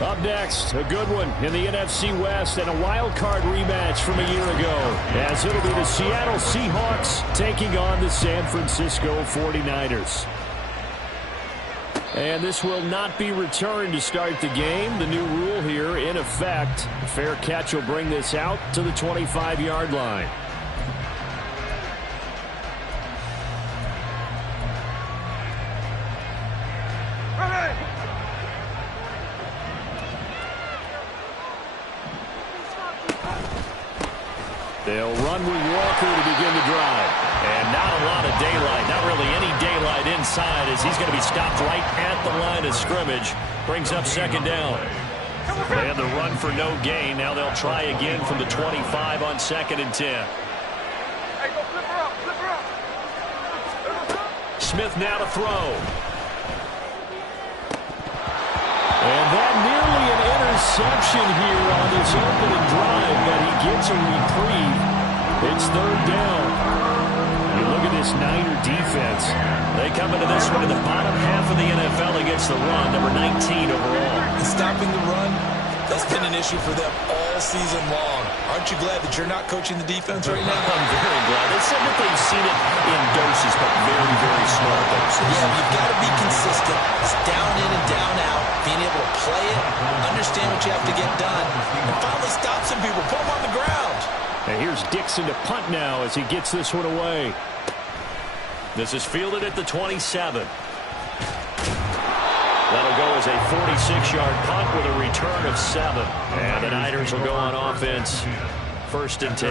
Up next, a good one in the NFC West and a wild card rematch from a year ago, as it'll be the Seattle Seahawks taking on the San Francisco 49ers. And this will not be returned to start the game. The new rule here in effect. A fair catch will bring this out to the 25-yard line. They'll run with Walker to begin the drive. And not a lot of daylight, not really any daylight inside, as he's going to be stopped right at the line of scrimmage. Brings up second down. They had the run for no gain. Now they'll try again from the 25 on 2nd and 10. Smith now to throw. And that nearly an interception here on this opening drive, but he gets a reprieve. It's 3rd down. You look at this Niner defense. They come into this one in the bottom half of the NFL against the run, number 19 overall. And stopping the run, that's been an issue for them all season long. Aren't you glad that you're not coaching the defense right now? I'm very glad. They said that they've seen it in doses, but very, very small doses. Yeah, you've got to be consistent. It's down in and down out. Being able to play it, understand what you have to get done, and finally stop some people, put them on the ground. And here's Dixon to punt now as he gets this one away. This is fielded at the 27. That'll go as a 46-yard punt with a return of 7. And the Niners will go on offense, 1st and 10.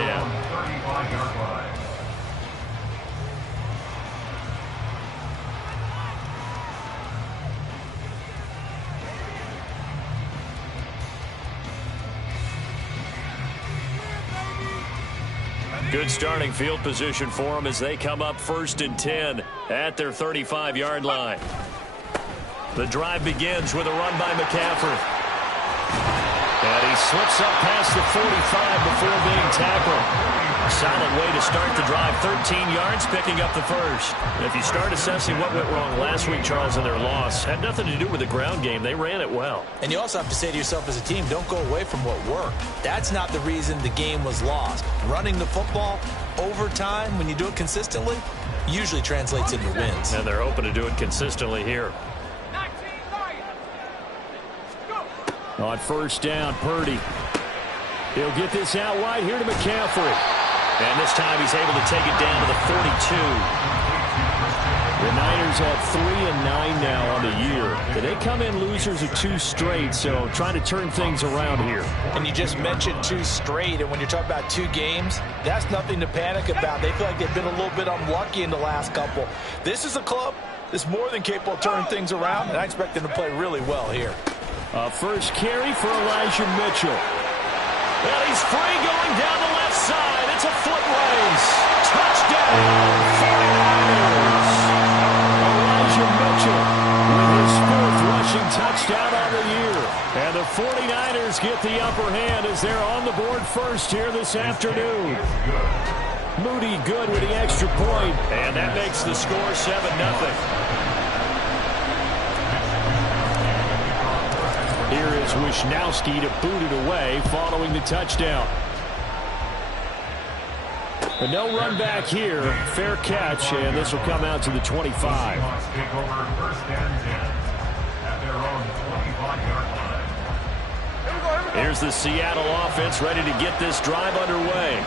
Good starting field position for them as they come up 1st and 10 at their 35-yard line. The drive begins with a run by McCaffrey. And he slips up past the 45 before being tackled. Solid way to start the drive. 13 yards, picking up the first. And if you start assessing what went wrong last week, Charles, in their loss, had nothing to do with the ground game. They ran it well. And you also have to say to yourself as a team, don't go away from what worked. That's not the reason the game was lost. Running the football over time, when you do it consistently, usually translates into wins. And they're hoping to do it consistently here. On 1st down, Purdy. He'll get this out wide here to McCaffrey. And this time he's able to take it down to the 42. The Niners have 3-9 now on the year. They come in losers of 2 straight, so trying to turn things around here. And you just mentioned 2 straight, and when you're talking about 2 games, that's nothing to panic about. They feel like they've been a little bit unlucky in the last couple. This is a club that's more than capable of turning things around, and I expect them to play really well here. First carry for Elijah Mitchell. And he's free going down the left side. It's a foot race. Touchdown, 49ers. Elijah Mitchell with his 4th rushing touchdown on the year. And the 49ers get the upper hand as they're on the board first here this afternoon. Moody good with the extra point. And that makes the score 7-0. Here is Wisnowski to boot it away following the touchdown. But no run back here. Fair catch, and this will come out to the 25. Here's the Seattle offense ready to get this drive underway.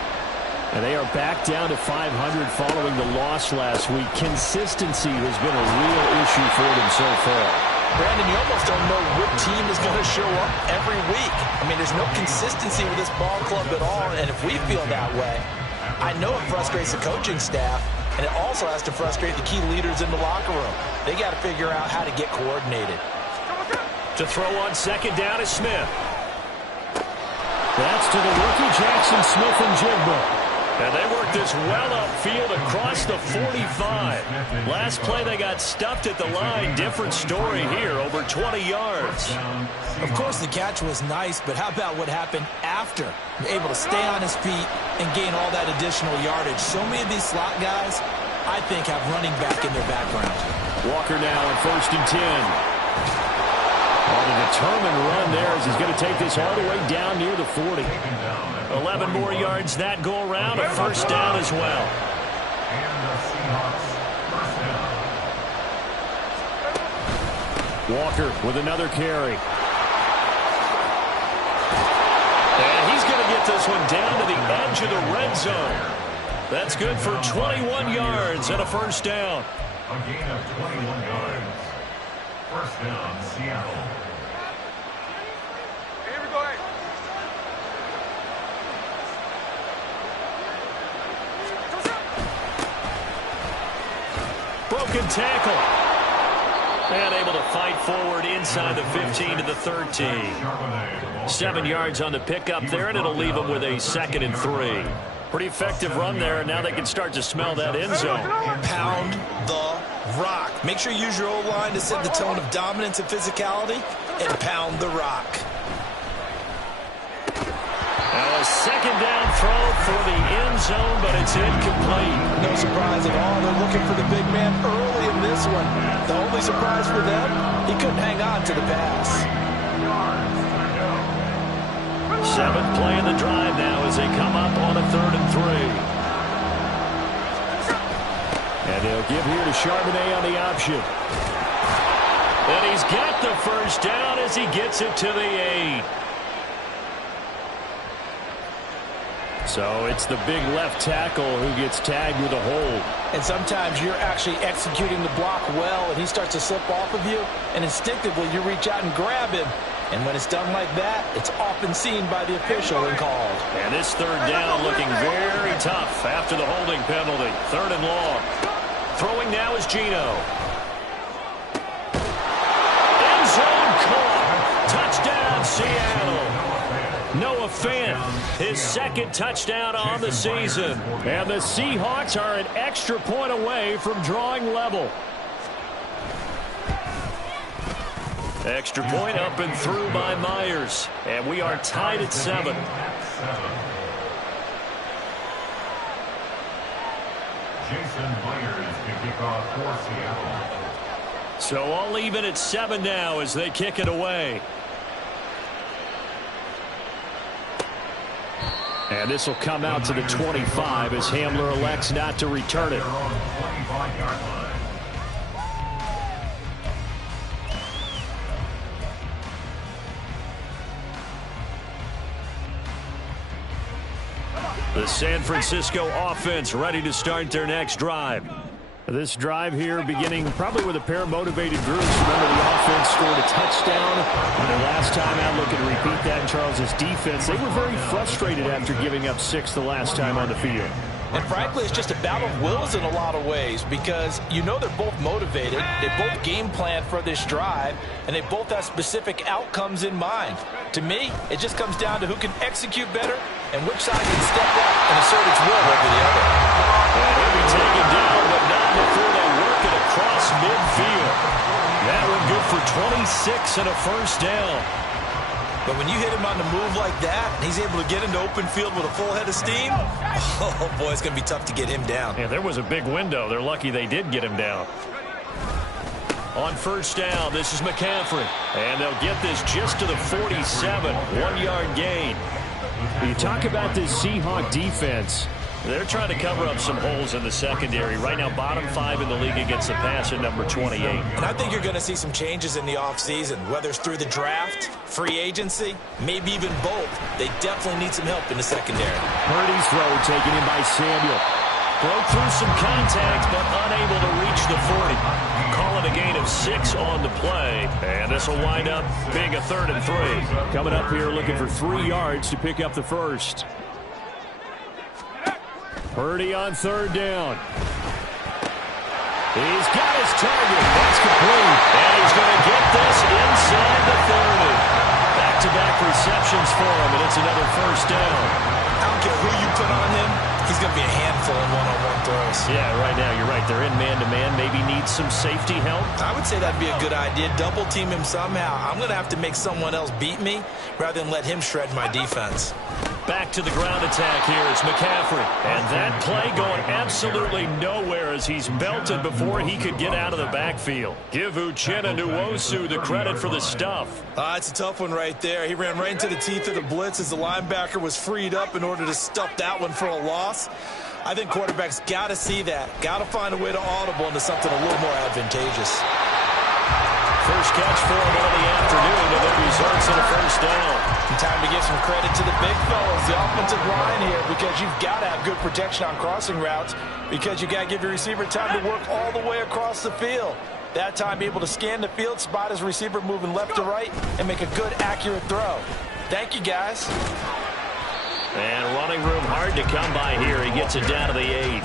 And they are back down to 500 following the loss last week. Consistency has been a real issue for them so far. Brandon, you almost don't know what team is going to show up every week. I mean, there's no consistency with this ball club at all, and if we feel that way, I know it frustrates the coaching staff, and it also has to frustrate the key leaders in the locker room. They got to figure out how to get coordinated. To throw on 2nd down is Smith. That's to the rookie Jackson Smith-Njigba. And they worked this well upfield across the 45. Last play they got stuffed at the line. Different story here, over 20 yards. Of course the catch was nice, but how about what happened after? Able to stay on his feet and gain all that additional yardage. So many of these slot guys, I think, have running back in their background. Walker now on 1st and 10. On to the determined run there as he's going to take this all the way down near the 40. 11 more yards that go around, a first down as well. Walker with another carry. And he's going to get this one down to the edge of the red zone. That's good for 21 yards and a first down. A gain of 21 yards. First down, Seattle. Here we go. Broken tackle. And able to fight forward inside the 15 to the 13. 7 yards on the pickup there, and it'll leave them with a 2nd and 3. Pretty effective run there, and now they can start to smell that end zone. Pound the rock. Make sure you use your O-line to set the tone of dominance and physicality, and pound the rock. Now a 2nd down throw for the end zone, but it's incomplete. No surprise at all. They're looking for the big man early in this one. The only surprise for them, he couldn't hang on to the pass. 7th play in the drive now as they come up on a 3rd and 3. And they'll give here to Charbonnet on the option. And he's got the first down as he gets it to the 8. So it's the big left tackle who gets tagged with a hold. And sometimes you're actually executing the block well, and he starts to slip off of you, and instinctively you reach out and grab him. And when it's done like that, it's often seen by the official and called. And this 3rd down looking very tough after the holding penalty. 3rd and long. Throwing now is Geno. End zone caught. Touchdown, Seattle. Noah Fant, his 2nd touchdown on the season. And the Seahawks are an extra point away from drawing level. Extra point up and through by Myers. And we are tied at 7. Jason Myers to kick off for Seattle. So all even at 7 now as they kick it away. And this will come out to the 25 as Hamler elects not to return it. The San Francisco offense ready to start their next drive. This drive here beginning probably with a pair of motivated groups. Remember, the offense scored a touchdown their last time out. Looking to repeat that in Charles' defense. They were very frustrated after giving up 6 the last time on the field. And frankly, it's just a battle of wills in a lot of ways, because you know they're both motivated, they both game plan for this drive, and they both have specific outcomes in mind. To me, it just comes down to who can execute better and which side can step up and assert its will over the other. And he'll be taken down, but not before they work it across midfield. That one good for 26 and a first down. But when you hit him on the move like that, and he's able to get into open field with a full head of steam, oh boy, it's going to be tough to get him down. Yeah, there was a big window. They're lucky they did get him down. On first down, this is McCaffrey. And they'll get this just to the 47. 1-yard gain. You talk about this Seahawk defense. They're trying to cover up some holes in the secondary. Right now, bottom 5 in the league against the pass at number 28. And I think you're going to see some changes in the offseason, whether it's through the draft, free agency, maybe even both. They definitely need some help in the secondary. Purdy's throw taken in by Samuel. Broke through some contact, but unable to reach the 40. Call it a gain of 6 on the play. And this will wind up being a 3rd and 3. Coming up here looking for 3 yards to pick up the first. Purdy on 3rd down. He's got his target. That's complete. And he's going to get this inside the 30. Back-to-back receptions for him, and it's another first down. I don't care who you put on him, he's going to be a handful in one-on-one throws. Yeah, right now, you're right. They're in man-to-man. Maybe need some safety help. I would say that'd be a good idea. Double team him somehow. I'm going to have to make someone else beat me rather than let him shred my defense. back to the ground attack here. It's McCaffrey. And that play going absolutely nowhere as he's belted before he could get out of the backfield. Give Uchenna Nwosu the credit for the stuff. It's a tough one right there. He ran right into the teeth of the blitz as the linebacker was freed up in order to stuff that one for a loss. I think quarterbacks got to see that. Got to find a way to audible into something a little more advantageous. First catch for him on the afternoon, and that results in a first down. Time to give some credit to the big fellas, the offensive line here, because you've got to have good protection on crossing routes, because you've got to give your receiver time to work all the way across the field. That time, be able to scan the field, spot his receiver moving left to right, and make a good, accurate throw. Thank you, guys. And running room hard to come by here. He gets it down to the 8.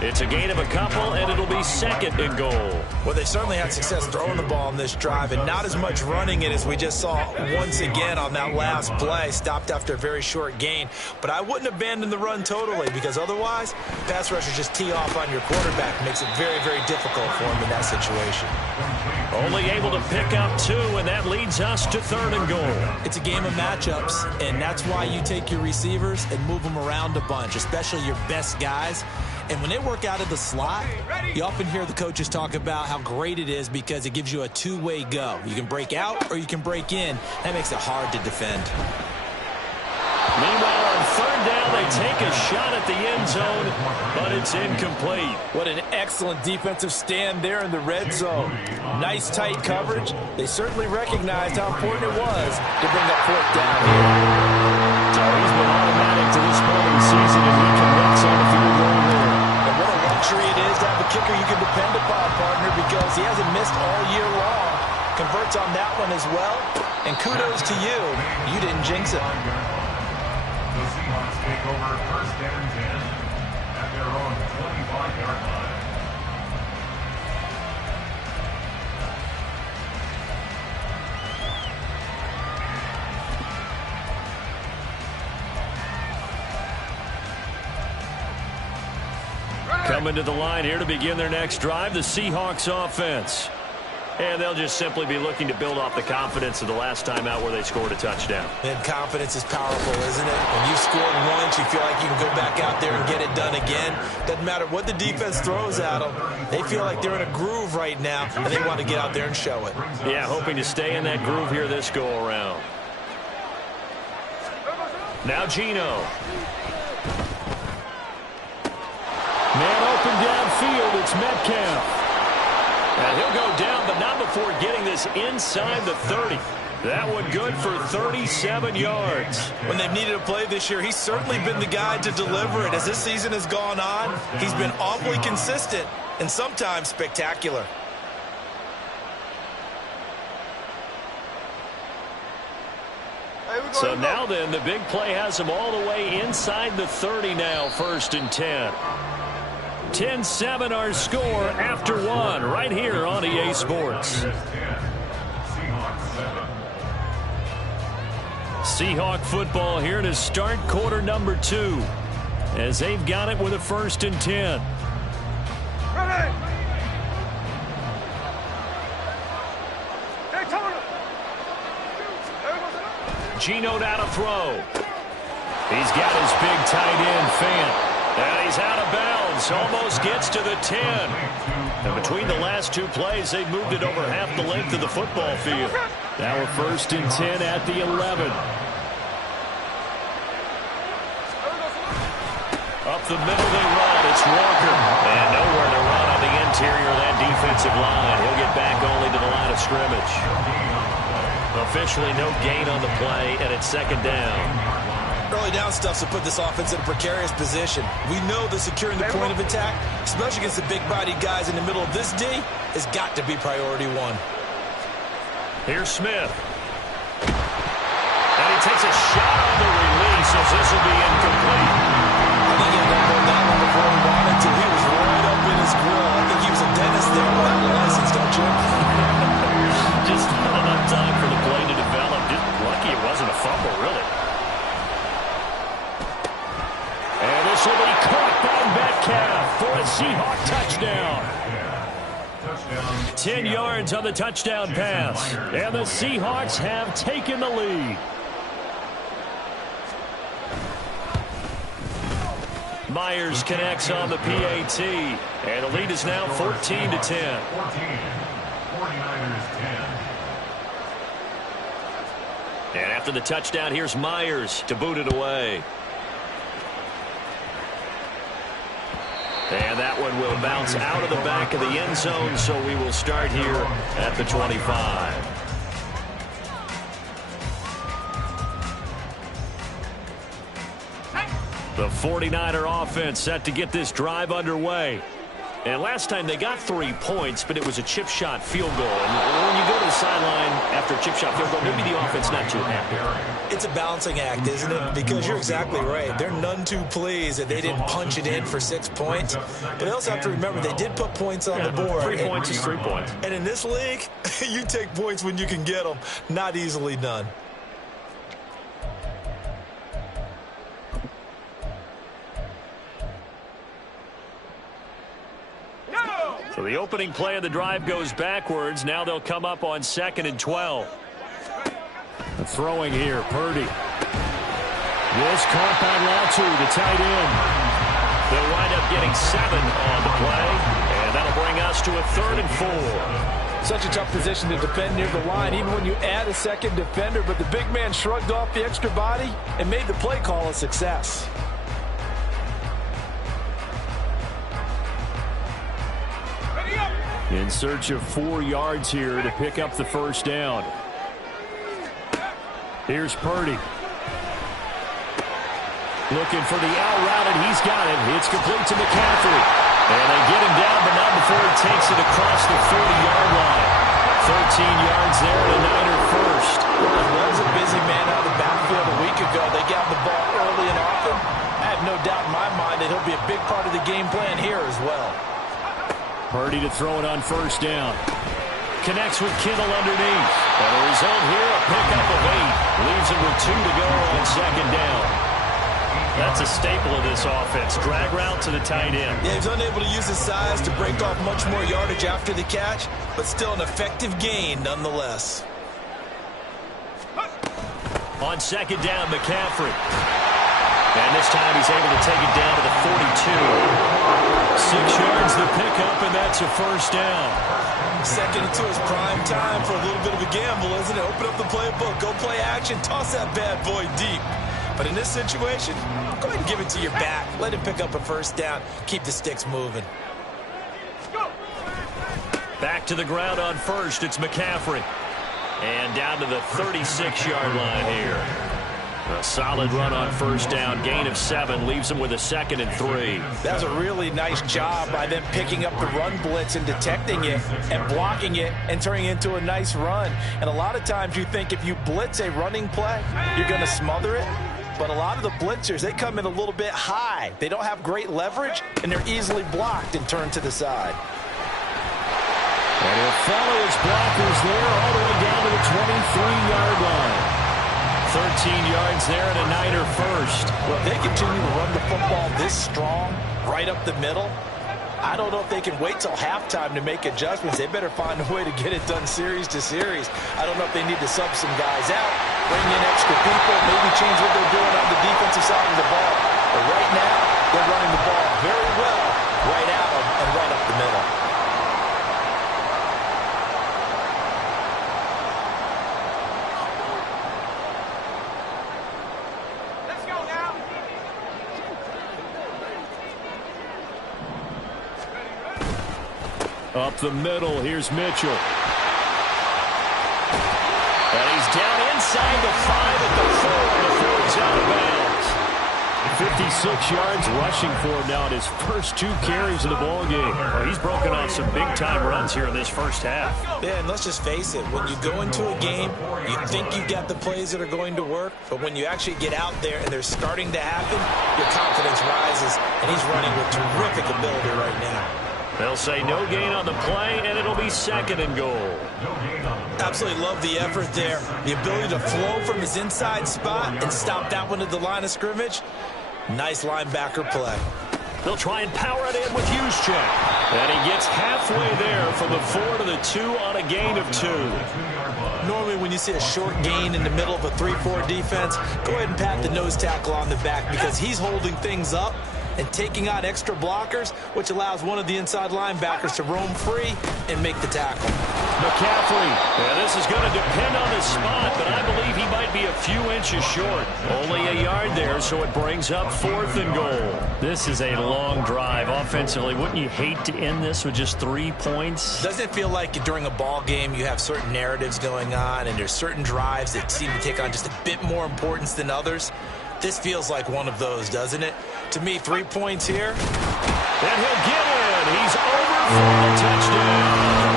It's a gain of a couple, and it'll be second and goal. Well, they certainly had success throwing the ball on this drive, and not as much running it as we just saw once again on that last play. Stopped after a very short gain. But I wouldn't abandon the run totally, because otherwise, pass rushers just tee off on your quarterback. Makes it very, very difficult for him in that situation. Only able to pick up 2, and that leads us to third and goal. It's a game of matchups, and that's why you take your receivers and move them around a bunch, especially your best guys. And when they work out of the slot, you often hear the coaches talk about how great it is because it gives you a two-way go. You can break out or you can break in. That makes it hard to defend. Meanwhile, on third down, they take a shot at the end zone, but it's incomplete. What an excellent defensive stand there in the red zone. Nice tight coverage. They certainly recognized how important it was to bring that fourth down here. So he's been automatic to this point of the season, and he connects on the field goal there. And what a luxury it is to have a kicker you can depend upon, partner, because he hasn't missed all year long. Converts on that one as well. And kudos to you. You didn't jinx it. The Seahawks take over first and 10 at their own 25-yard line. Coming to the line here to begin their next drive, the Seahawks offense. And they'll just simply be looking to build off the confidence of the last time out where they scored a touchdown. And confidence is powerful, isn't it? When you scored once, you feel like you can go back out there and get it done again. Doesn't matter what the defense throws at them. They feel like they're in a groove right now, and they want to get out there and show it. Yeah, hoping to stay in that groove here this go-around. Now Geno. Man open downfield, it's Metcalf. And he'll go down, but not before getting this inside the 30. That one good for 37 yards. When they've needed a play this year, he's certainly been the guy to deliver it. As this season has gone on, he's been awfully consistent and sometimes spectacular. So now then, the big play has him all the way inside the 30 now, first and 10. 10-7 our score after one right here on EA Sports. Seahawk football here to start quarter number 2 as they've got it with a first and 10. Geno now to throw. He's got his big tight end, Fant. And he's out of bounds, almost gets to the 10. And between the last two plays, they've moved it over half the length of the football field. Now we're first and 10 at the 11. Up the middle they run, it's Walker. And nowhere to run on the interior of that defensive line. He'll get back only to the line of scrimmage. Officially no gain on the play, and it's second down. Early down stuffs will put this offense in a precarious position. We know that securing the point of attack, especially against the big-bodied guys in the middle of this D, has got to be priority one. Here's Smith. And he takes a shot on the release as this will be incomplete. I think he had to hold that one before he wanted to. He was right up in his grill. I think he was a dentist there without a license, don't you? Just not enough time for the play to develop. Just lucky it wasn't a fumble, really. And this will be caught by Metcalf for a Seahawk touchdown. 10 yards on the touchdown pass. And the Seahawks have taken the lead. Myers connects on the PAT, and the lead is now 14-10. 14, 49ers 10. And after the touchdown, here's Myers to boot it away. And that one will bounce out of the back of the end zone, so we will start here at the 25. The 49er offense set to get this drive underway. And last time they got 3 points, but it was a chip shot field goal. And when you go to the sideline after a chip shot field goal, maybe the offense not too happy. It's a balancing act, isn't it? Because you're exactly right. They're none too pleased that they didn't punch it in for 6 points. But they also have to remember they did put points on the board. 3 points is 3 points. And in this league, you take points when you can get them. Not easily done. So the opening play of the drive goes backwards. Now they'll come up on 2nd and 12. Throwing here, Purdy. This caught by Latu, the tight end. They'll wind up getting 7 on the play, and that'll bring us to a 3rd and 4. Such a tough position to defend near the line, even when you add a second defender, but the big man shrugged off the extra body and made the play call a success. In search of 4 yards here to pick up the first down. Here's Purdy. Looking for the out route, and he's got it. It's complete to McCaffrey. And they get him down, but not before he takes it across the 40-yard line. 13 yards there, and a Niner first. Well, it was a busy man out of the backfield a week ago. They got the ball early and often. I have no doubt in my mind that he'll be a big part of the game plan here as well. Purdy to throw it on first down. Connects with Kittle underneath. And the result here, a pickup of 8. Leaves him with 2 to go on 2nd down. That's a staple of this offense. Drag route to the tight end. Yeah, he's unable to use his size to break off much more yardage after the catch, but still an effective gain nonetheless. On 2nd down, McCaffrey. And this time he's able to take it down to the 42. 6 yards the pickup, and that's a first down. 2nd and 2 is prime time for a little bit of a gamble, isn't it? Open up the playbook, go play action, toss that bad boy deep. But in this situation, go ahead and give it to your back. Let him pick up a first down. Keep the sticks moving. Back to the ground on first. It's McCaffrey. And down to the 36-yard line here. A solid run on first down. Gain of 7 leaves him with a 2nd and 3. That's a really nice job by them picking up the run blitz and detecting it and blocking it and turning it into a nice run. And a lot of times you think if you blitz a running play, you're going to smother it. But a lot of the blitzers, they come in a little bit high. They don't have great leverage, and they're easily blocked and turned to the side. And he'll follow his blockers there all the way down to the 23-yard line. 13 yards there and a Niner first. Well, if they continue to run the football this strong, right up the middle, I don't know if they can wait till halftime to make adjustments. They better find a way to get it done series to series. I don't know if they need to sub some guys out, bring in extra people, maybe change what they're doing on the defensive side of the ball. But right now, they're running the ball very well right at them and right up the middle. Up the middle, here's Mitchell. And he's down inside the 5 at the 4 before he's out of bounds. 56 yards rushing for him now in his first 2 carries of the ballgame. Well, he's broken off some big-time runs here in this first half. Yeah, and let's just face it. When you go into a game, you think you've got the plays that are going to work, but when you actually get out there and they're starting to happen, your confidence rises, and he's running with terrific ability right now. They'll say no gain on the play, and it'll be 2nd and goal. Absolutely love the effort there. The ability to flow from his inside spot and stop that one at the line of scrimmage. Nice linebacker play. They'll try and power it in with Juszczyk. And he gets halfway there from the 4 to the 2 on a gain of 2. Normally when you see a short gain in the middle of a 3-4 defense, go ahead and pat the nose tackle on the back because he's holding things up. and taking out extra blockers, which allows one of the inside linebackers to roam free and make the tackle. McCaffrey. Yeah, this is going to depend on the spot, but I believe he might be a few inches short. Only a yard there, so it brings up 4th and goal. This is a long drive offensively. Wouldn't you hate to end this with just 3 points? Doesn't it feel like during a ball game you have certain narratives going on and there's certain drives that seem to take on just a bit more importance than others? This feels like one of those, doesn't it? To me, 3 points here. And he'll get it. He's over for the touchdown.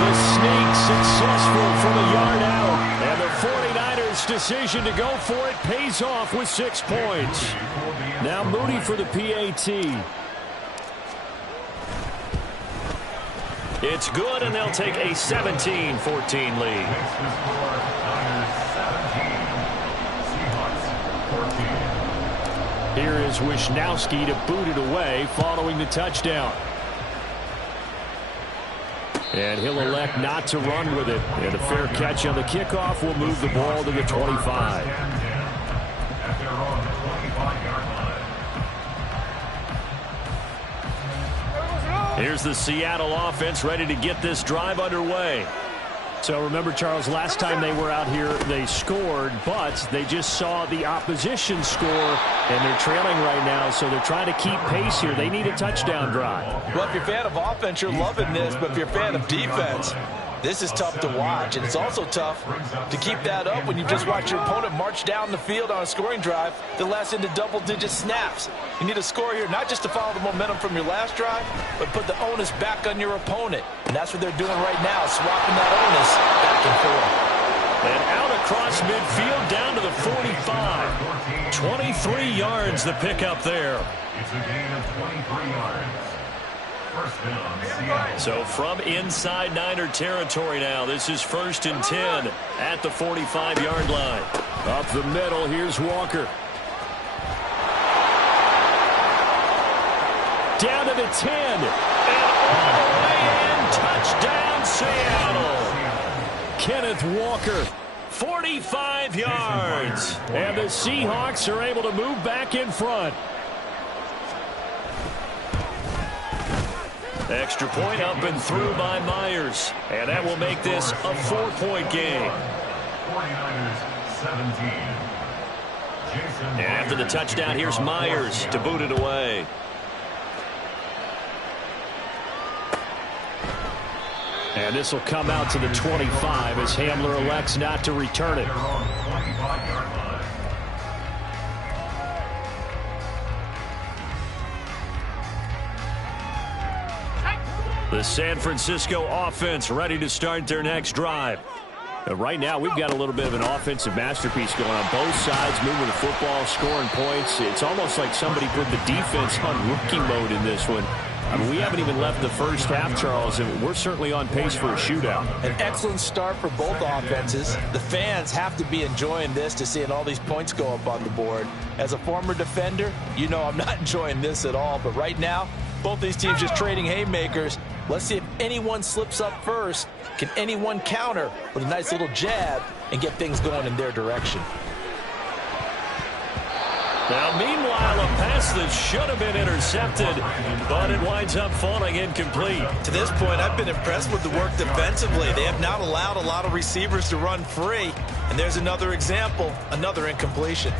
The sneak successful from a yard out. And the 49ers' decision to go for it pays off with 6 points. Now Moody for the PAT. It's good, and they'll take a 17-14 lead. Here is Wisnowski to boot it away following the touchdown. And he'll elect not to run with it. And a fair catch on the kickoff will move the ball to the 25. Here's the Seattle offense ready to get this drive underway. So remember, Charles, last time they were out here, they scored, but they just saw the opposition score, and they're trailing right now, so they're trying to keep pace here. They need a touchdown drive. Well, if you're a fan of offense, you're loving this, but if you're a fan of defense, this is tough to watch, and it's also tough to keep that up when you just watch your opponent march down the field on a scoring drive that lasts into double-digit snaps. You need a score here, not just to follow the momentum from your last drive, but put the onus back on your opponent. And that's what they're doing right now, swapping that onus back and forth. And out across midfield down to the 45. 23 yards the pickup there. It's a gain of 23 yards. First down, Seattle. So from inside Niner territory now, this is 1st and 10 at the 45-yard line. Up the middle, here's Walker. Down to the 10. And all the way in. Touchdown, Seattle. Kenneth Walker, 45 yards. And the Seahawks are able to move back in front. Extra point up and through by Myers. And that will make this a 4-point game. 49ers 17. And after the touchdown, here's Myers to boot it away. And this will come out to the 25 as Hamler elects not to return it. The San Francisco offense ready to start their next drive. And right now, we've got a little bit of an offensive masterpiece going on. Both sides moving the football, scoring points. It's almost like somebody put the defense on rookie mode in this one. I mean, we haven't even left the first half, Charles, and we're certainly on pace for a shootout. An excellent start for both offenses. The fans have to be enjoying this to seeing all these points go up on the board. As a former defender, you know I'm not enjoying this at all. But right now, both these teams just trading haymakers. Let's see if anyone slips up first. Can anyone counter with a nice little jab and get things going in their direction? Now, meanwhile, a pass that should have been intercepted, but it winds up falling incomplete. To this point, I've been impressed with the work defensively. They have not allowed a lot of receivers to run free. And there's another example, another incompletion.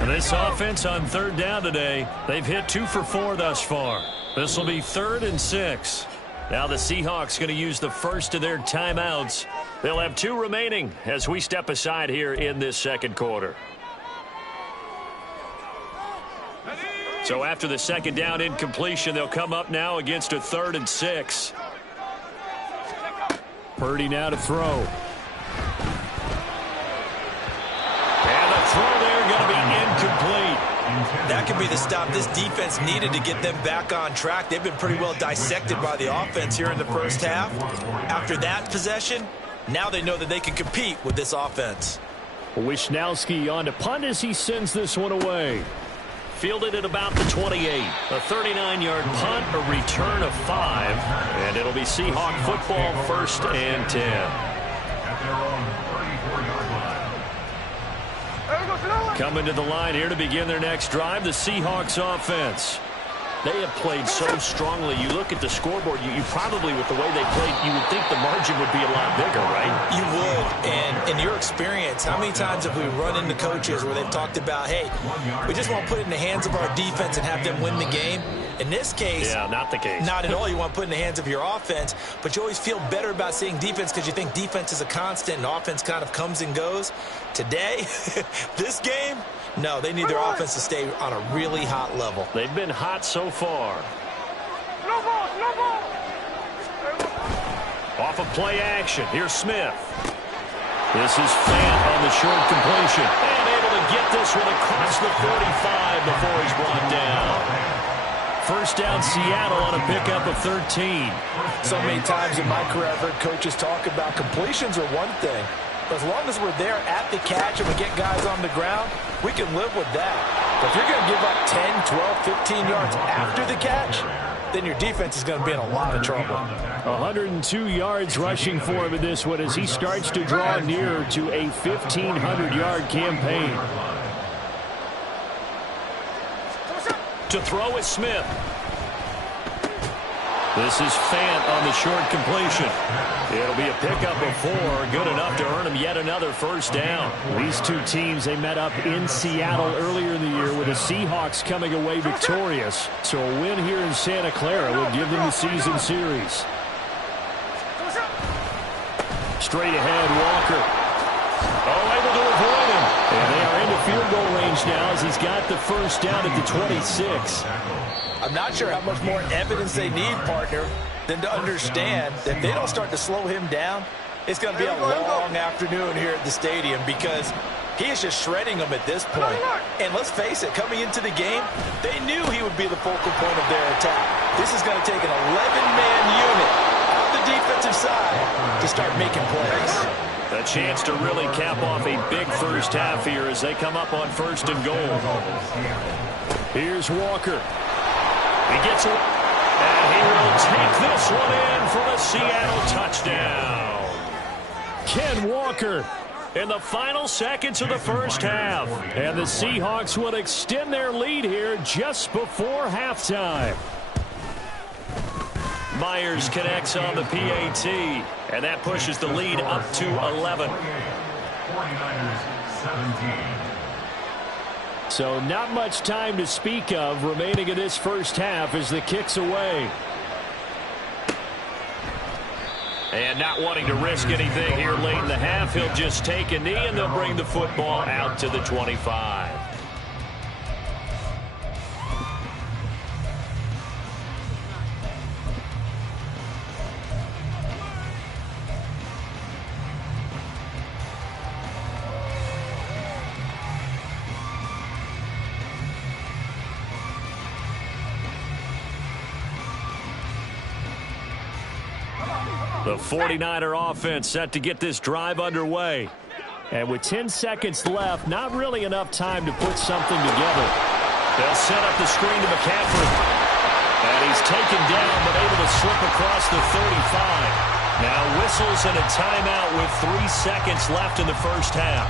And this offense on 3rd down today, they've hit 2 for 4 thus far. This will be 3rd and 6. Now the Seahawks going to use the first of their timeouts. They'll have 2 remaining as we step aside here in this second quarter. So after the 2nd down incompletion, they'll come up now against a 3rd and 6. Purdy now to throw. And the throw there going to be incomplete. That could be the stop this defense needed to get them back on track. They've been pretty well dissected by the offense here in the first half. After that possession, now they know that they can compete with this offense. Wisnowski on to punt as he sends this one away. Fielded at about the 28. A 39-yard punt, a return of 5. And it'll be Seahawk football, 1st and 10. At their own 34-yard line. Coming to the line here to begin their next drive, the Seahawks offense. They have played so strongly. You look at the scoreboard, you probably, with the way they played, you would think the margin would be a lot bigger, right? You would. And in your experience, how many times have we run into coaches where they've talked about, hey, we just want to put it in the hands of our defense and have them win the game? In this case, yeah, not the case. Not at all. You want to put it in the hands of your offense, but you always feel better about seeing defense because you think defense is a constant and offense kind of comes and goes. Today, this game, no, they need their offense to stay on a really hot level. They've been hot so far. Off of play action. Here's Smith. This is Fant on the short completion. And able to get this one across the 45 before he's brought down. First down, Seattle on a pickup of 13. So many times in my career, I've heard coaches talk about completions are one thing. But as long as we're there at the catch and we get guys on the ground, we can live with that. But if you're going to give up 10, 12, 15 yards after the catch, then your defense is going to be in a lot of trouble. 102 yards rushing for him in this one as he starts to draw nearer to a 1,500-yard campaign. To throw is Smith. This is Fant on the short completion. It'll be a pickup of 4, good enough to earn him yet another first down. These two teams, they met up in Seattle earlier in the year with the Seahawks coming away victorious. So a win here in Santa Clara would give them the season series. Straight ahead, Walker. Oh, able to avoid him. And they are into field goal range now as he's got the first down at the 26. I'm not sure how much more evidence they need, partner, than to understand that if they don't start to slow him down, it's going to be a long afternoon here at the stadium because he is just shredding them at this point. And let's face it, coming into the game, they knew he would be the focal point of their attack. This is going to take an 11-man unit on the defensive side to start making plays. A chance to really cap off a big first half here as they come up on first and goal. Here's Walker. He gets it, and he will take this one in for the Seattle touchdown. Ken Walker in the final seconds of the first half. And the Seahawks will extend their lead here just before halftime. Myers connects on the PAT, and that pushes the lead up to 11. 49ers 17. So not much time to speak of remaining in this first half as the kick's away. And not wanting to risk anything here late in the half, he'll just take a knee and they'll bring the football out to the 25. The 49er offense set to get this drive underway. And with 10 seconds left, not really enough time to put something together. They'll set up the screen to McCaffrey. And he's taken down but able to slip across the 35. Now whistles and a timeout with 3 seconds left in the first half.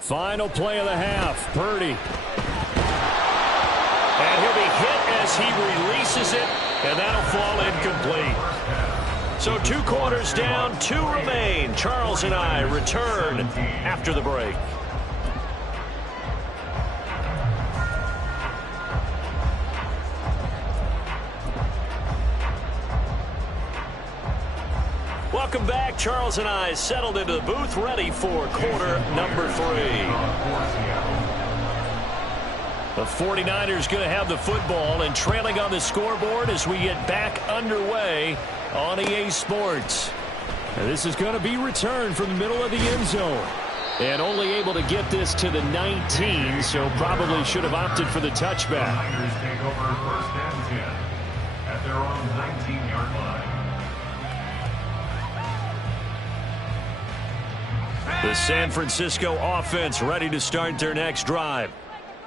Final play of the half, Purdy. And he'll be hit as he releases it, and that'll fall incomplete. So 2 quarters down, 2 remain. Charles and I return after the break. Welcome back. Charles and I settled into the booth, ready for quarter number 3. The 49ers going to have the football and trailing on the scoreboard as we get back underway on EA Sports. And this is going to be returned from the middle of the end zone. And only able to get this to the 19, so probably should have opted for the touchback. 49ers take over first and 10 at their own 19-yard line. The San Francisco offense ready to start their next drive.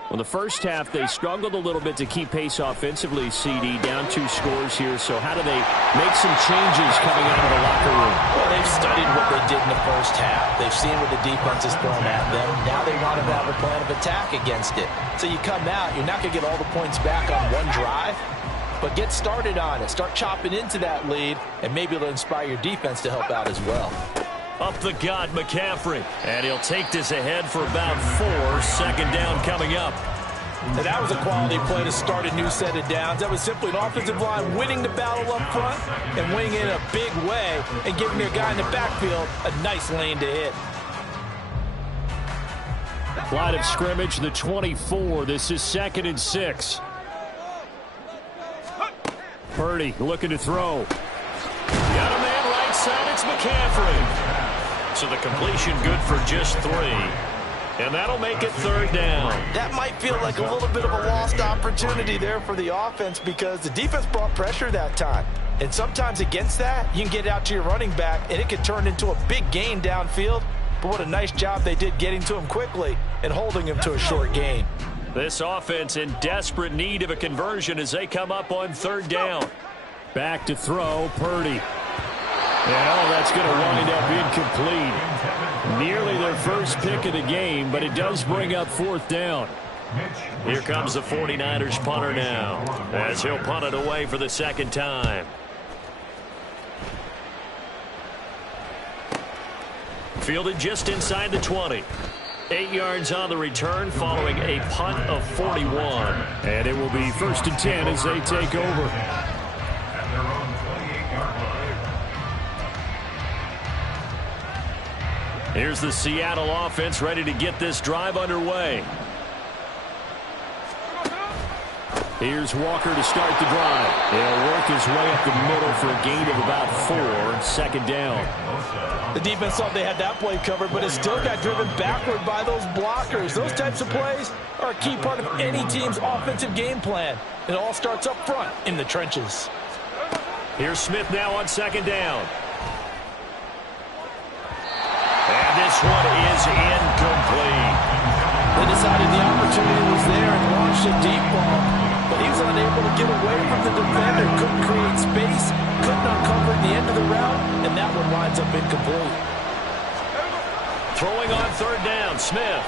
Well, the first half, they struggled a little bit to keep pace offensively, CD, down 2 scores here. So how do they make some changes coming out of the locker room? Well, they've studied what they did in the first half. They've seen what the defense is throwing at them. Now they want to have a plan of attack against it. So you come out, you're not going to get all the points back on one drive, but get started on it. Start chopping into that lead, and maybe it'll inspire your defense to help out as well. Up the gut, McCaffrey. And he'll take this ahead for about 4. Second down coming up. And that was a quality play to start a new set of downs. That was simply an offensive line winning the battle up front and winning it in a big way and giving their guy in the backfield a nice lane to hit. Line of scrimmage, the 24. This is 2nd and 6. Purdy looking to throw. Got a man right side. It's McCaffrey. So the completion good for just 3. And that'll make it 3rd down. That might feel like a little bit of a lost opportunity there for the offense because the defense brought pressure that time. And sometimes against that, you can get out to your running back, and it could turn into a big gain downfield. But what a nice job they did getting to him quickly and holding him to a short gain. This offense in desperate need of a conversion as they come up on 3rd down. Back to throw, Purdy. And that's going to wind up incomplete. Nearly their first pick of the game, but it does bring up 4th down. Here comes the 49ers punter now, as he'll punt it away for the 2nd time. Fielded just inside the 20. 8 yards on the return following a punt of 41. And it will be 1st and 10 as they take over. At their own 28-yard line. Here's the Seattle offense ready to get this drive underway. Here's Walker to start the drive. He'll work his way up the middle for a gain of about 4. 2nd down. The defense thought they had that play covered, but it still got driven backward by those blockers. Those types of plays are a key part of any team's offensive game plan. It all starts up front in the trenches. Here's Smith now on 2nd down. And this one is incomplete. They decided the opportunity was there and launched a deep ball, but he was unable to get away from the defender. Couldn't create space, couldn't uncover at the end of the route, and that one winds up incomplete. Throwing on 3rd down, Smith.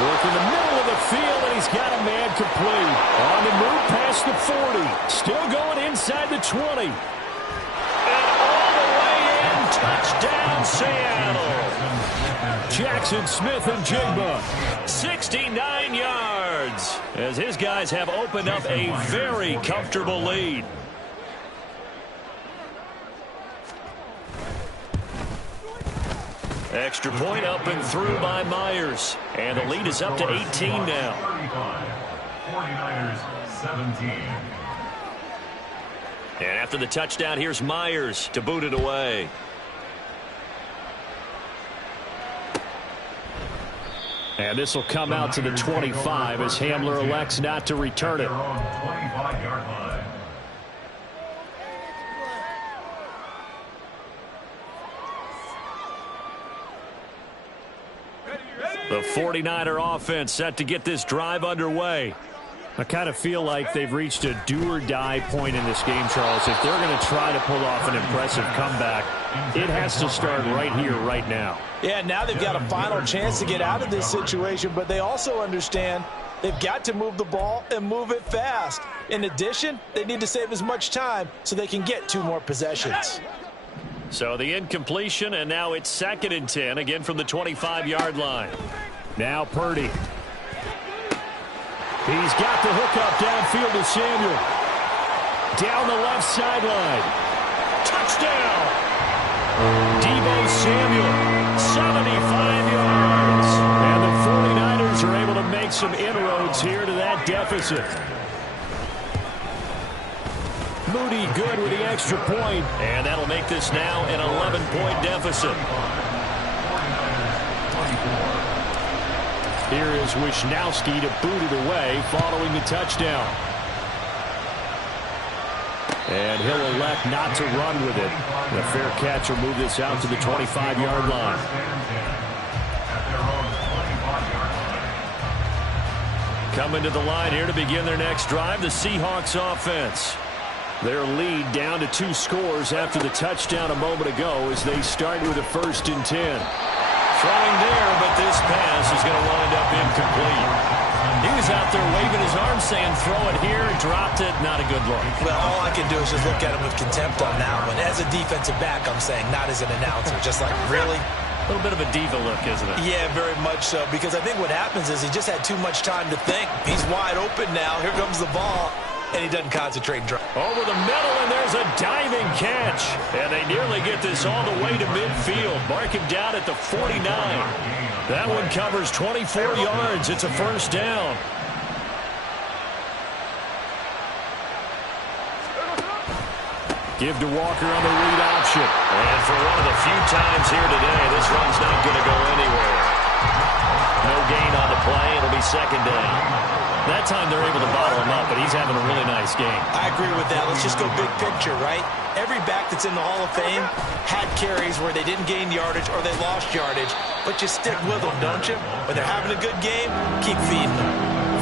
Working the middle of the field, and he's got a man complete. On the move past the 40. Still going inside the 20. And all the way in, touchdown Seattle. Jackson Smith and Jigba. 69 yards. As his guys have opened up a very comfortable lead. Extra point up and through by Myers. And the lead is up to 18 now. 49ers 17. And after the touchdown, here's Myers to boot it away. And this will come out to the 25 as Hamler elects not to return it. Their own 25-yard line. The 49er offense set to get this drive underway. I kind of feel like they've reached a do-or-die point in this game, Charles. If they're going to try to pull off an impressive comeback, it has to start right here, right now. Yeah, now they've got a final chance to get out of this situation, but they also understand they've got to move the ball and move it fast. In addition, they need to save as much time so they can get 2 more possessions. So the incompletion, and now it's 2nd and 10, again from the 25-yard line. Now Purdy. He's got the hookup downfield to Samuel. Down the left sideline. Touchdown! Deebo Samuel, 75 yards. And the 49ers are able to make some inroads here to that deficit. Moody good with the extra point. And that'll make this now an 11-point deficit. Here is Wisnowski to boot it away following the touchdown. And he'll elect not to run with it. The fair catch will move this out to the 25-yard line. Coming to the line here to begin their next drive, the Seahawks offense. Their lead down to 2 scores after the touchdown a moment ago as they start with a 1st and 10. Throwing there, but this pass is going to wind up incomplete. He was out there waving his arm saying throw it here, dropped it, not a good look. Well, all I can do is just look at him with contempt on that one. As a defensive back, I'm saying, not as an announcer. Just like, really? A little bit of a diva look, isn't it? Yeah, very much so, because I think what happens is he just had too much time to think. He's wide open now. Here comes the ball, and he doesn't concentrate and drive. Over the middle, and there's a diving catch. And they nearly get this all the way to midfield. Mark him down at the 49. That one covers 24 yards. It's a 1st down. Give to Walker on the read option. And for one of the few times here today, this run's not going to go anywhere. No gain on the play. It'll be 2nd down. That time they're able to bottle him up, but he's having a really nice game. I agree with that. Let's just go big picture, right? Every back that's in the Hall of Fame had carries where they didn't gain yardage or they lost yardage, but you stick with them, don't you? When they're having a good game, keep feeding them.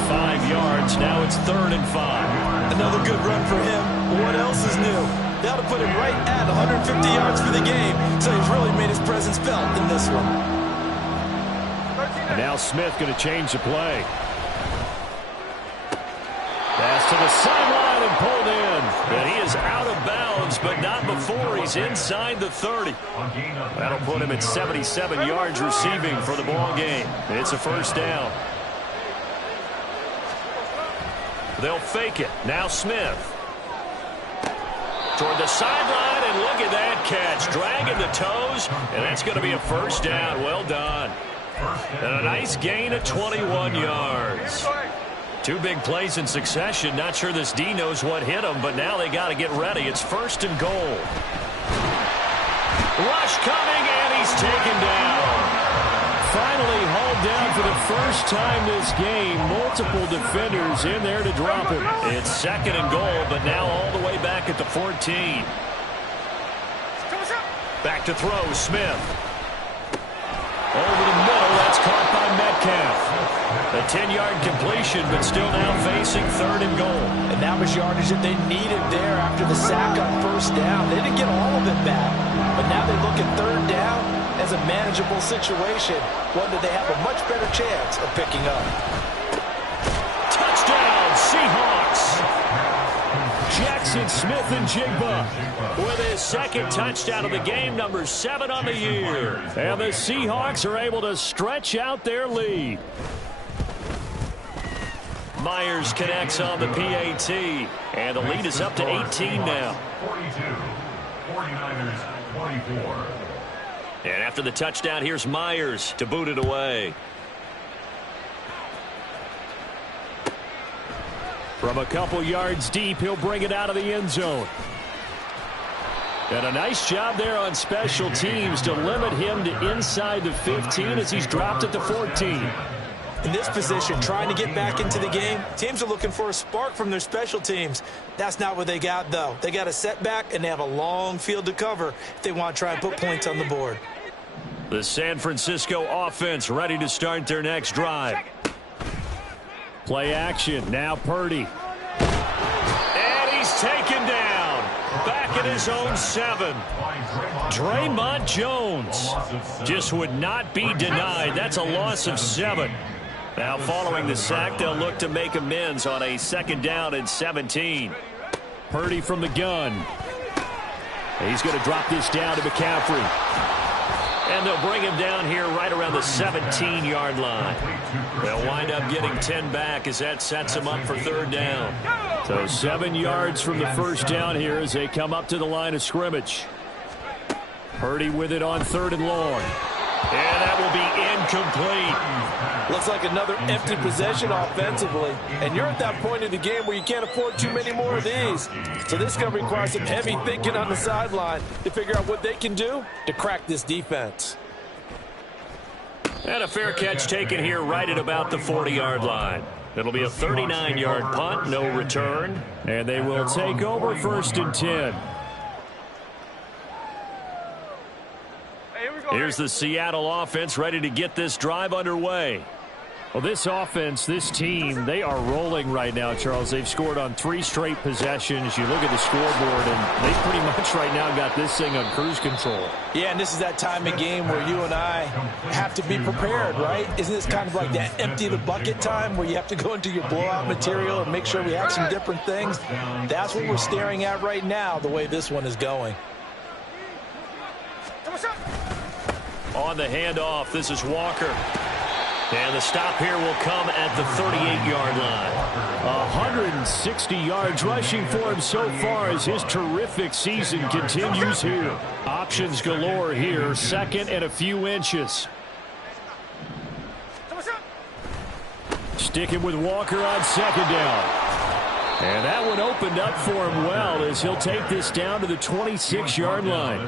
5 yards. Now it's 3rd and 5. Another good run for him. What else is new? That'll put him right at 150 yards for the game, so he's really made his presence felt in this one. And now Smith going to change the play. Pass to the sideline and pulled in. And he is out of bounds, but not before he's inside the 30. That'll put him at 77 yards receiving for the ball game. It's a 1st down. They'll fake it. Now Smith. Toward the sideline, and look at that catch. Dragging the toes, and that's going to be a 1st down. Well done. And a nice gain of 21 yards. 2 big plays in succession. Not sure this D knows what hit him, but now they got to get ready. It's 1st and goal. Rush coming, and he's taken down. Finally hauled down for the first time this game. Multiple defenders in there to drop him. It's 2nd and goal, but now all the way back at the 14. Back to throw, Smith. Over the middle, that's caught by Metcalf. A 10-yard completion, but still now facing 3rd and goal. And that was yardage that they needed there after the sack on 1st down. They didn't get all of it back, but now they look at 3rd down as a manageable situation, one that they have a much better chance of picking up. Touchdown, Seahawks! Jackson Smith-Njigba with his 2nd touchdown of the game, number 7 on the year. And the Seahawks are able to stretch out their lead. Myers connects on the PAT, and the lead is up to 18 now. 42, 49ers 24. And after the touchdown, here's Myers to boot it away. From a couple yards deep, he'll bring it out of the end zone. And a nice job there on special teams to limit him to inside the 15 as he's dropped at the 14. In this position, trying to get back into the game, teams are looking for a spark from their special teams. That's not what they got, though. They got a setback, and they have a long field to cover if they want to try and put points on the board. The San Francisco offense ready to start their next drive. Play action. Now Purdy. And he's taken down. Back at his own 7. Draymond Jones just would not be denied. That's a loss of 7. Now following the sack, they'll look to make amends on a 2nd down and 17. Purdy from the gun. He's going to drop this down to McCaffrey. And they'll bring him down here right around the 17-yard line. They'll wind up getting 10 back as that sets them up for 3rd down. So 7 yards from the 1st down here as they come up to the line of scrimmage. Purdy with it on 3rd and long. And that will be incomplete. Looks like another empty possession offensively. And you're at that point in the game where you can't afford too many more of these. So this is going to require some heavy thinking on the sideline to figure out what they can do to crack this defense. And a fair catch taken here right at about the 40-yard line. It'll be a 39-yard punt, no return. And they will take over 1st and 10. Here's the Seattle offense ready to get this drive underway. Well, this offense, this team, they are rolling right now, Charles. They've scored on 3 straight possessions. You look at the scoreboard, and they pretty much right now got this thing on cruise control. Yeah, and this is that time of game where you and I have to be prepared, right? Isn't this kind of like that empty the bucket time where you have to go into your blowout material and make sure we have some different things? That's what we're staring at right now, the way this one is going. On the handoff, this is Walker. And the stop here will come at the 38-yard line. 160 yards rushing for him so far as his terrific season continues here. Options galore here, second and a few inches. Sticking with Walker on second down. And that one opened up for him well as he'll take this down to the 26-yard line.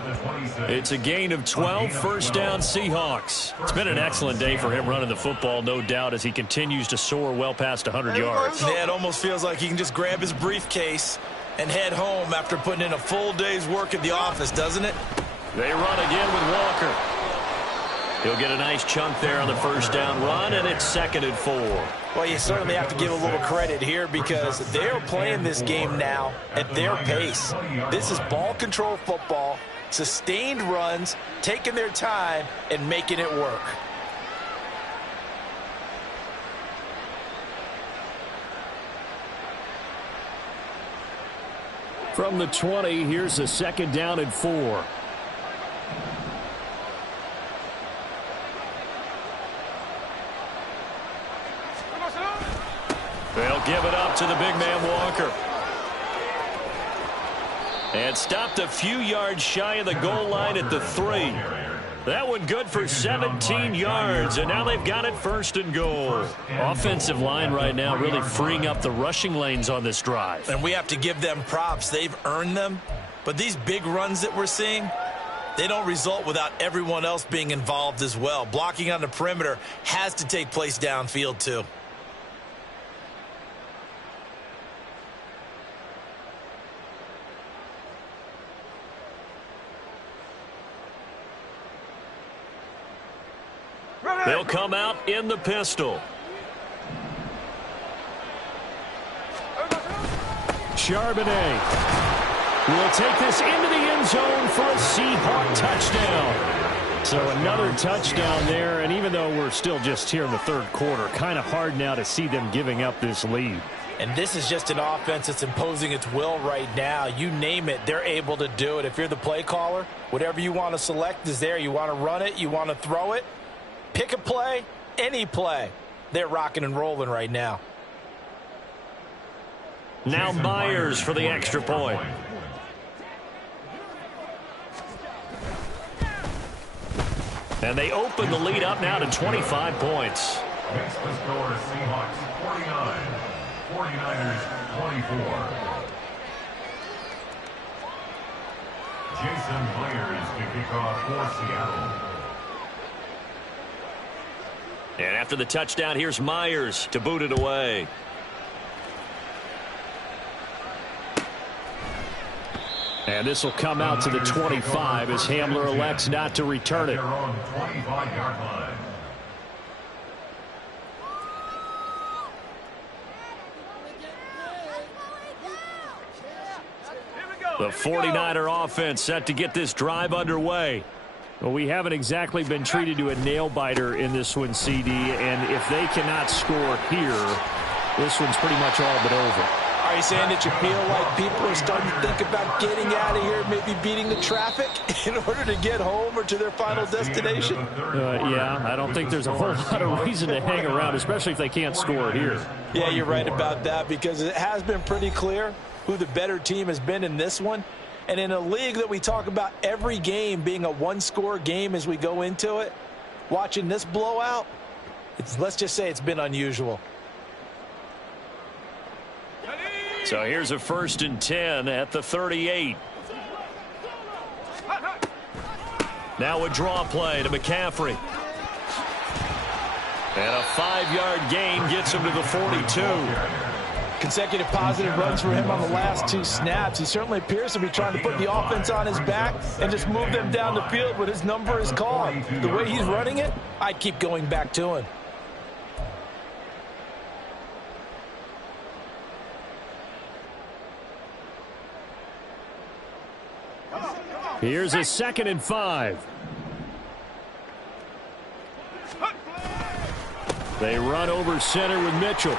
It's a gain of 12, first down Seahawks. It's been an excellent day for him running the football, no doubt, as he continues to soar well past 100 yards. Yeah, it almost feels like he can just grab his briefcase and head home after putting in a full day's work at the office, doesn't it? They run again with Walker. He'll get a nice chunk there on the first down run, and it's 2nd and 4. Well, you certainly have to give a little credit here because they're playing this game now at their pace. This is ball control football, sustained runs, taking their time, and making it work. From the 20, here's a 2nd down and 4. They'll give it up to the big man Walker. And stopped a few yards shy of the goal line at the 3. That one good for 17 yards, and now they've got it 1st and goal. Offensive line right now really freeing up the rushing lanes on this drive. And we have to give them props. They've earned them. But these big runs that we're seeing, they don't result without everyone else being involved as well. Blocking on the perimeter has to take place downfield too. They'll come out in the pistol. Charbonnet will take this into the end zone for a Seahawk touchdown. So another touchdown there, and even though we're still just here in the 3rd quarter, kind of hard now to see them giving up this lead. And this is just an offense that's imposing its will right now. You name it, they're able to do it. If you're the play caller, whatever you want to select is there. You want to run it, you want to throw it. Pick a play, any play. They're rocking and rolling right now. Now Myers for the extra point. And they open the lead up now to 25 points. Makes the score Seahawks 49, 49ers 24. Jason Myers to kick off for Seattle. And after the touchdown, here's Myers to boot it away. And this will come out to the 25 as Hamler elects not to return it. Their own 25-yard line. The 49er offense set to get this drive underway. Well, we haven't exactly been treated to a nail-biter in this one, CD, and if they cannot score here, this one's pretty much all but over. Are you saying that you feel like people are starting to think about getting out of here, maybe beating the traffic in order to get home or to their final destination? Yeah, I don't think there's a whole lot of reason to hang around, especially if they can't score here. Yeah, you're right about that because it has been pretty clear who the better team has been in this one. And in a league that we talk about every game being a one-score game as we go into it, watching this blowout, let's just say it's been unusual. So here's a 1st and 10 at the 38. Now a draw play to McCaffrey. And a 5-yard gain gets him to the 42. Consecutive positive runs for him on the last 2 snaps. He certainly appears to be trying to put the offense on his back and just move them down the field when his number is called. The way he's running it, I'd keep going back to him. Here's a 2nd and 5. They run over center with Mitchell.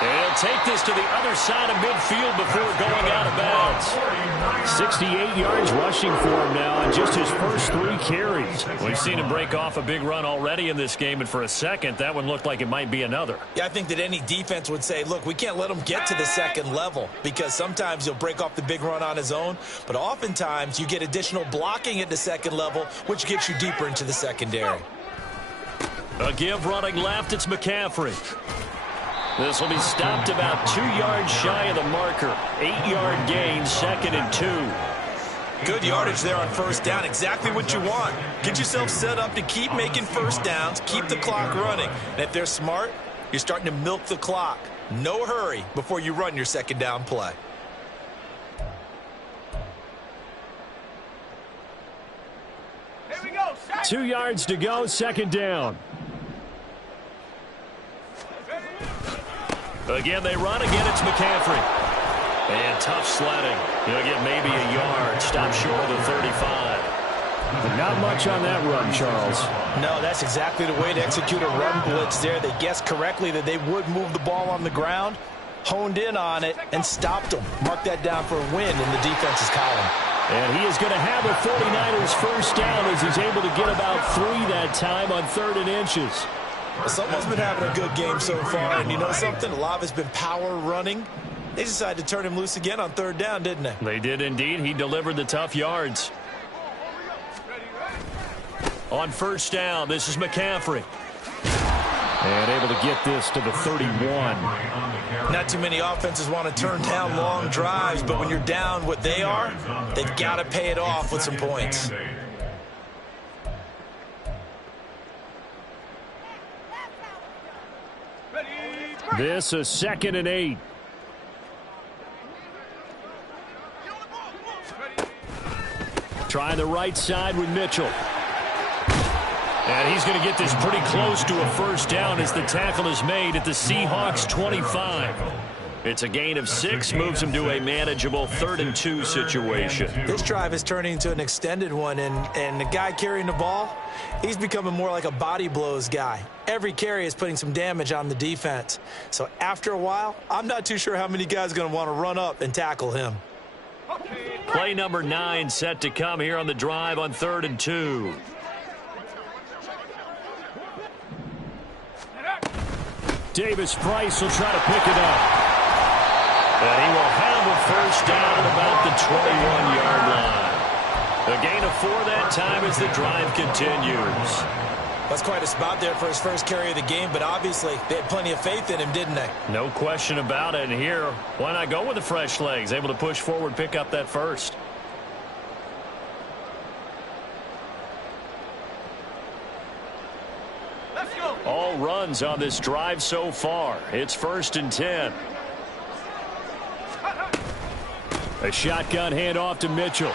They'll take this to the other side of midfield before going out of bounds. 68 yards rushing for him now on just his first 3 carries. We've seen him break off a big run already in this game, and for a second, that one looked like it might be another. Yeah, I think that any defense would say, look, we can't let him get to the 2nd level, because sometimes he'll break off the big run on his own, but oftentimes you get additional blocking at the 2nd level, which gets you deeper into the secondary. A give running left, it's McCaffrey. This will be stopped about 2 yards shy of the marker. 8-yard gain, 2nd and 2. Good yardage there on 1st down. Exactly what you want. Get yourself set up to keep making 1st downs, keep the clock running. And if they're smart, you're starting to milk the clock. No hurry before you run your 2nd down play. Here we go. 2 yards to go, 2nd down. Again, they run. Again, it's McCaffrey. And tough sledding. He'll get maybe a yard. Stop short of the 35. Not much on that run, Charles. No, that's exactly the way to execute a run blitz there. They guessed correctly that they would move the ball on the ground, honed in on it, and stopped them. Mark that down for a win in the defense's column. And he is going to have a 49ers 1st down as he's able to get about 3 that time on 3rd and inches. Someone's been having a good game so far, and you know something? A lot of it's been power running. They decided to turn him loose again on 3rd down, didn't they? They did indeed. He delivered the tough yards. On 1st down, this is McCaffrey. And able to get this to the 31. Not too many offenses want to turn down long drives, but when you're down what they are, they've got to pay it off with some points. This is 2nd and 8. Try the right side with Mitchell. And he's going to get this pretty close to a 1st down as the tackle is made at the Seahawks 25. It's a gain of 6, moves him to a manageable 3rd and 2 situation. This drive is turning into an extended one, and the guy carrying the ball, he's becoming more like a body blows guy. Every carry is putting some damage on the defense. So after a while, I'm not too sure how many guys are going to want to run up and tackle him. Play number 9 set to come here on the drive on 3rd and 2. Davis Price will try to pick it up. And he will have a 1st down at about the 21-yard line. A gain of 4 that time as the drive continues. That's quite a spot there for his first carry of the game, but obviously they had plenty of faith in him, didn't they? No question about it. And here, why not go with the fresh legs? Able to push forward, pick up that 1st. Let's go. All runs on this drive so far. It's 1st and 10. A shotgun handoff to Mitchell.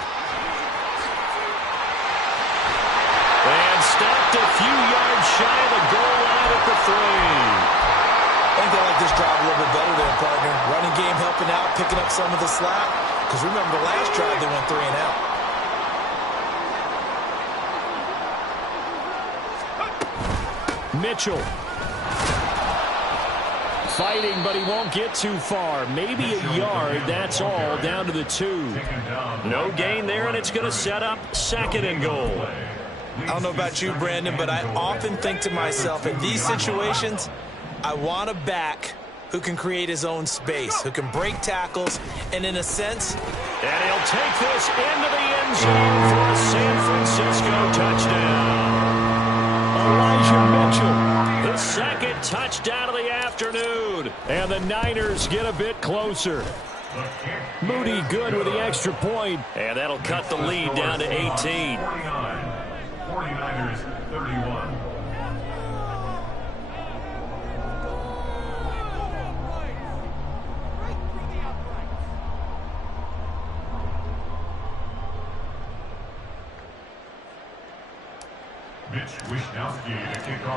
And stopped a few yards shy of the goal line at the 3. I think they like this drive a little bit better there, partner. Running game helping out, picking up some of the slack. Because remember, the last drive they went 3 and out. Mitchell. Fighting, but he won't get too far. Maybe a yard, that's all, down to the 2. No gain there, and it's going to set up 2nd and goal. I don't know about you, Brandon, but I often think to myself, in these situations, I want a back who can create his own space, who can break tackles, and in a sense... And he'll take this into the end zone for a San Francisco touchdown. Elijah Mitchell. The 2nd touchdown of the afternoon. And the Niners get a bit closer. Moody good with the extra point. And that'll cut the lead down to 18. 49ers 31.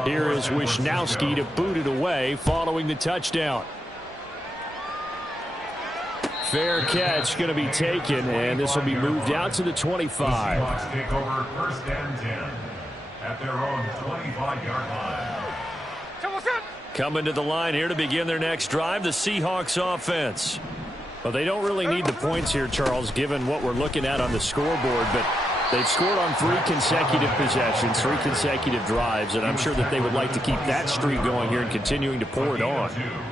Here is Wishnowsky to boot it away following the touchdown. Fair catch going to be taken, and this will be moved out to the 25. Seahawks take over 1st and 10 at their own 25-yard line. Coming to the line here to begin their next drive, the Seahawks offense. Well, they don't really need the points here, Charles, given what we're looking at on the scoreboard, but they've scored on 3 consecutive possessions, 3 consecutive drives, and I'm sure that they would like to keep that streak going here and continuing to pour it on.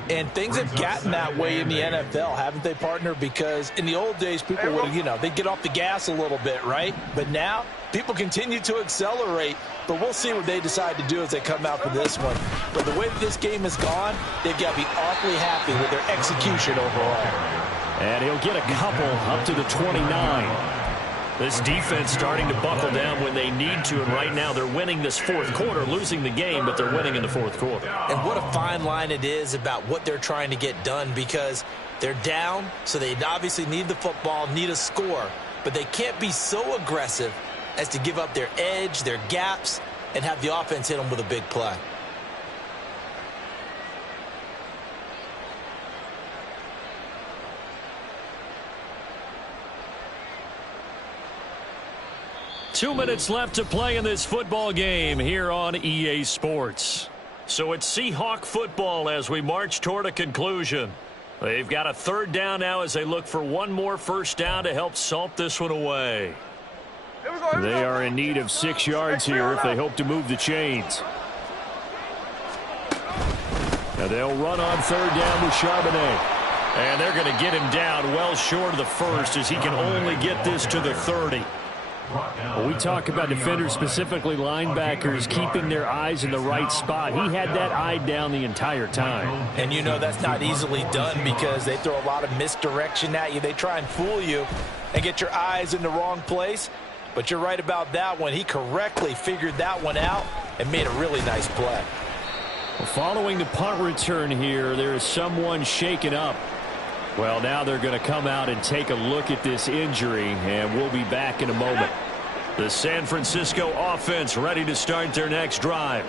And things have gotten that way in the NFL, haven't they, partner? Because in the old days, people would, they'd get off the gas a little bit, right? But now, people continue to accelerate, but we'll see what they decide to do as they come out for this one. But the way that this game has gone, they've got to be awfully happy with their execution overall. And he'll get a couple up to the 29. This defense starting to buckle down when they need to, and right now they're winning this fourth quarter, losing the game, but they're winning in the fourth quarter. And what a fine line it is about what they're trying to get done, because they're down, so they obviously need the football, need a score, but they can't be so aggressive as to give up their edge, their gaps, and have the offense hit them with a big play. Two minutes left to play in this football game here on EA Sports. So it's Seahawk football as we march toward a conclusion. They've got a 3rd down now as they look for one more first down to help salt this one away. They are in need of 6 yards here if they hope to move the chains. Now they'll run on 3rd down with Charbonnet. And they're going to get him down well short of the first as he can only get this to the 30. When we talk about defenders, specifically linebackers, keeping their eyes in the right spot, he had that eye down the entire time. And that's not easily done because they throw a lot of misdirection at you. They try and fool you and get your eyes in the wrong place. But you're right about that one. He correctly figured that one out and made a really nice play. Well, following the punt return here, there is someone shaken up. Well, now they're going to come out and take a look at this injury, and we'll be back in a moment. The San Francisco offense ready to start their next drive.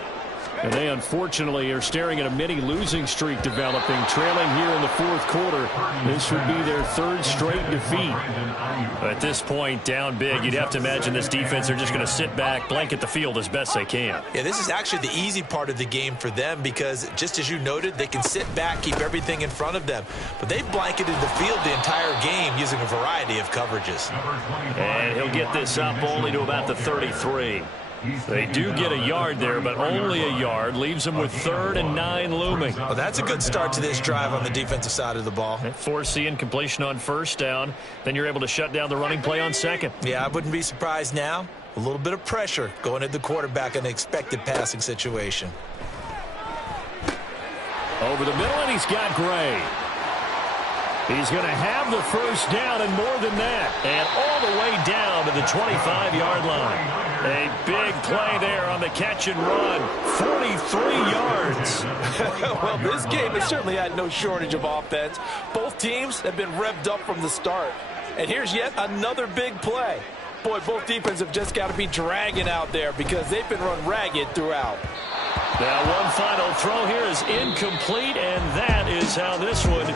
And they unfortunately are staring at a mini losing streak developing, trailing here in the fourth quarter. This would be their 3rd straight defeat. At this point, down big, you'd have to imagine this defense are just going to sit back, blanket the field as best they can. Yeah, this is actually the easy part of the game for them because, just as you noted, they can sit back, keep everything in front of them. But they've blanketed the field the entire game using a variety of coverages. And he'll get this up only to about the 33. They do get a yard there, but only a yard. Leaves them with 3rd and 9 looming. Well, that's a good start to this drive on the defensive side of the ball. Force the incompletion on 1st down. Then you're able to shut down the running play on 2nd. Yeah, I wouldn't be surprised now. A little bit of pressure going at the quarterback in an expected passing situation. Over the middle, and he's got Gray. He's going to have the first down and more than that. And all the way down to the 25-yard line. A big play there on the catch and run. 43 yards. Well, this game has certainly had no shortage of offense. Both teams have been revved up from the start. And here's yet another big play. Boy, both defenses have just got to be dragging out there because they've been run ragged throughout. Now one final throw here is incomplete, and that is how this one